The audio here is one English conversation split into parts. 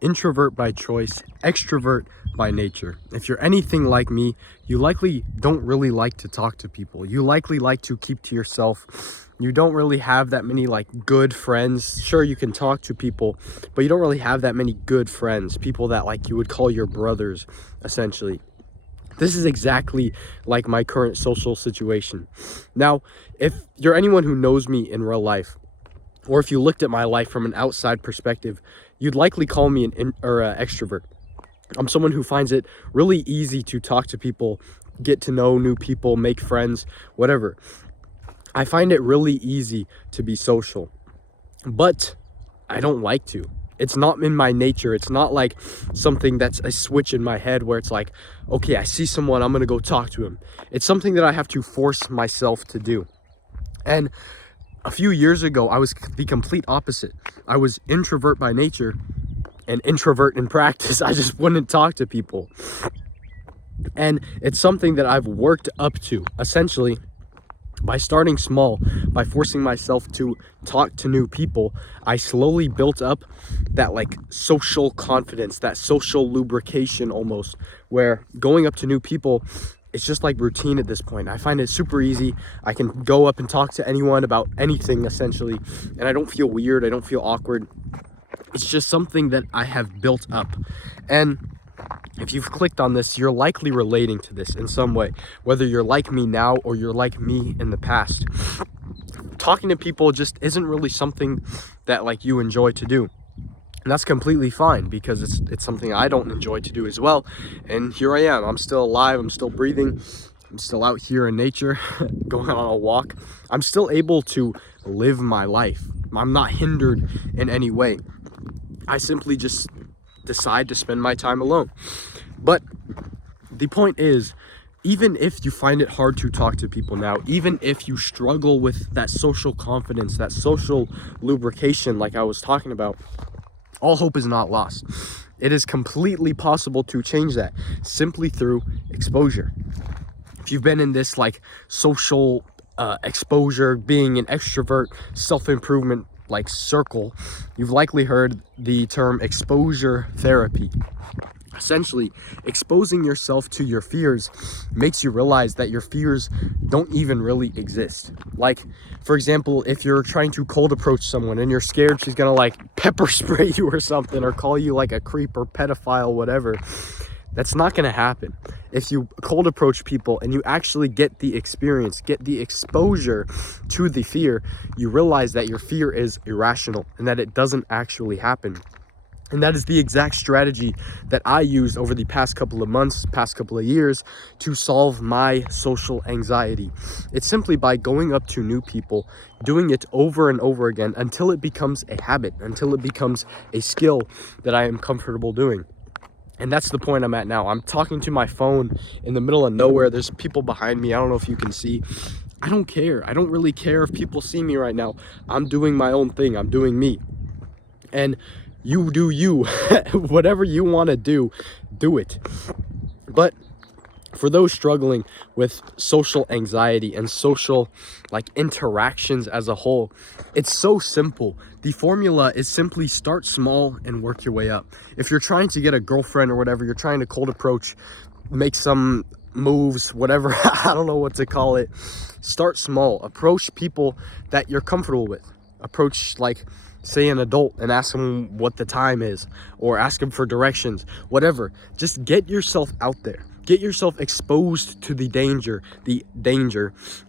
introvert by choice, extrovert by nature. If you're anything like me, you likely don't really like to talk to people. You likely like to keep to yourself. You don't really have that many like good friends. Sure, you can talk to people, but you don't really have that many good friends, people that like you would call your brothers, essentially. This is exactly like my current social situation. Now, if you're anyone who knows me in real life, or if you looked at my life from an outside perspective, you'd likely call me an extrovert. I'm someone who finds it really easy to talk to people, get to know new people, make friends, whatever. I find it really easy to be social, but I don't like to. It's not in my nature. It's not like something that's a switch in my head where it's like, okay, I see someone, I'm gonna go talk to him. It's something that I have to force myself to do. And a few years ago, I was the complete opposite. I was introvert by nature and introvert in practice. I just wouldn't talk to people. And it's something that I've worked up to, essentially, by starting small, by forcing myself to talk to new people. I slowly built up that like social confidence, that social lubrication almost, where going up to new people, it's just like routine at this point. I find it super easy. I can go up and talk to anyone about anything essentially, and I don't feel weird. I don't feel awkward. It's just something that I have built up. And if you've clicked on this, you're likely relating to this in some way, whether you're like me now or you're like me in the past. Talking to people just isn't really something that like you enjoy to do. And that's completely fine, because it's something I don't enjoy to do as well. And here I am. I'm still alive. I'm still breathing. I'm still out here in nature, going on a walk. I'm still able to live my life. I'm not hindered in any way. I simply just decide to spend my time alone. But the point is, even if you find it hard to talk to people now, even if you struggle with that social confidence, that social lubrication like I was talking about, all hope is not lost. It is completely possible to change that simply through exposure. If you've been in this like social exposure, being an extrovert, self-improvement like circle, you've likely heard the term exposure therapy. Essentially, exposing yourself to your fears makes you realize that your fears don't even really exist. Like, for example, if you're trying to cold approach someone and you're scared she's gonna like pepper spray you or something, or call you like a creep or pedophile, whatever, that's not gonna happen. If you cold approach people and you actually get the experience, get the exposure to the fear, you realize that your fear is irrational and that it doesn't actually happen. And that is the exact strategy that I used over the past couple of months, past couple of years, to solve my social anxiety. It's simply by going up to new people, doing it over and over again until it becomes a habit, until it becomes a skill that I am comfortable doing. And that's the point I'm at now. I'm talking to my phone in the middle of nowhere. There's people behind me. I don't know if you can see. I don't care. I don't really care if people see me right now. I'm doing my own thing. I'm doing me. And you do you. Whatever you want to do, do it. But for those struggling with social anxiety and social like interactions as a whole, it's so simple. The formula is simply start small and work your way up. If you're trying to get a girlfriend or whatever, you're trying to cold approach, make some moves, whatever, I don't know what to call it. Start small. Approach people that you're comfortable with. Approach like, say, an adult and ask them what the time is, or ask them for directions, whatever. Just get yourself out there. Get yourself exposed to the danger.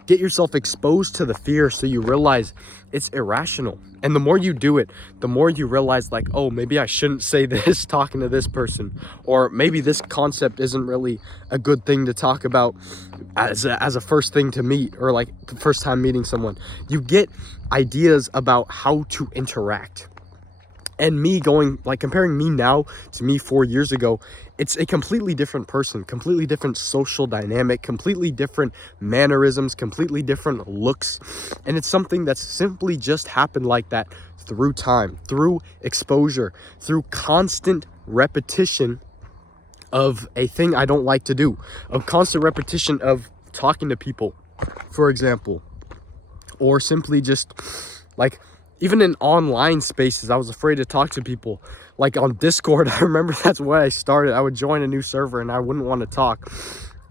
Get yourself exposed to the fear so you realize it's irrational. And the more you do it, the more you realize like, oh, maybe I shouldn't say this talking to this person, or maybe this concept isn't really a good thing to talk about as a first thing to meet, or like the first time meeting someone. You get ideas about how to interact. And me going, like, comparing me now to me 4 years ago, it's a completely different person, completely different social dynamic, completely different mannerisms, completely different looks. And it's something that's simply just happened like that through time, through exposure, through constant repetition of a thing I don't like to do, of constant repetition of talking to people, for example, or simply just like, even in online spaces, I was afraid to talk to people. like on Discord. I remember that's where I started. I would join a new server and I wouldn't want to talk.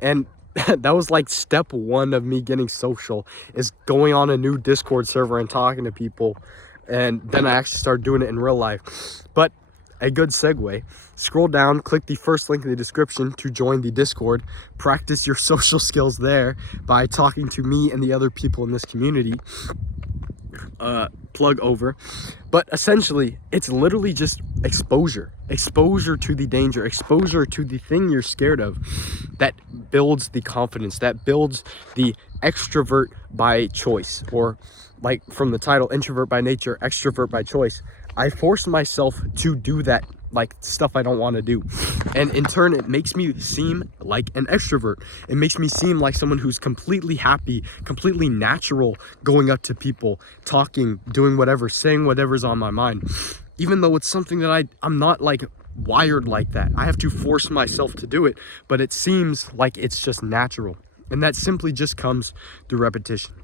And that was like step one of me getting social, is going on a new Discord server and talking to people. And then I actually started doing it in real life. But a good segue, scroll down, click the first link in the description to join the Discord. Practice your social skills there by talking to me and the other people in this community. Plug over. But essentially, it's literally just exposure to the danger, exposure to the thing you're scared of, that builds the confidence, that builds the extrovert by choice, or like from the title, introvert by nature, extrovert by choice. I force myself to do that, like stuff I don't want to do, and in turn it makes me seem like an extrovert. It makes me seem like someone who's completely happy, completely natural, going up to people, talking, doing whatever, saying whatever's on my mind, even though it's something that I'm not like wired like that. I have to force myself to do it, but it seems like it's just natural, and that simply just comes through repetition.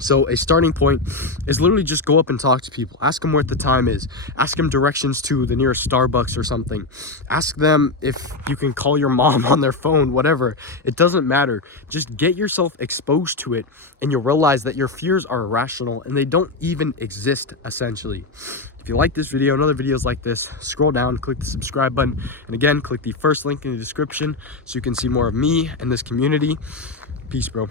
So a starting point is literally just go up and talk to people. Ask them what the time is. Ask them directions to the nearest Starbucks or something. Ask them if you can call your mom on their phone, whatever. It doesn't matter. Just get yourself exposed to it, and you'll realize that your fears are irrational and they don't even exist, essentially. If you like this video and other videos like this, scroll down, click the subscribe button, and again, click the first link in the description so you can see more of me and this community. Peace, bro.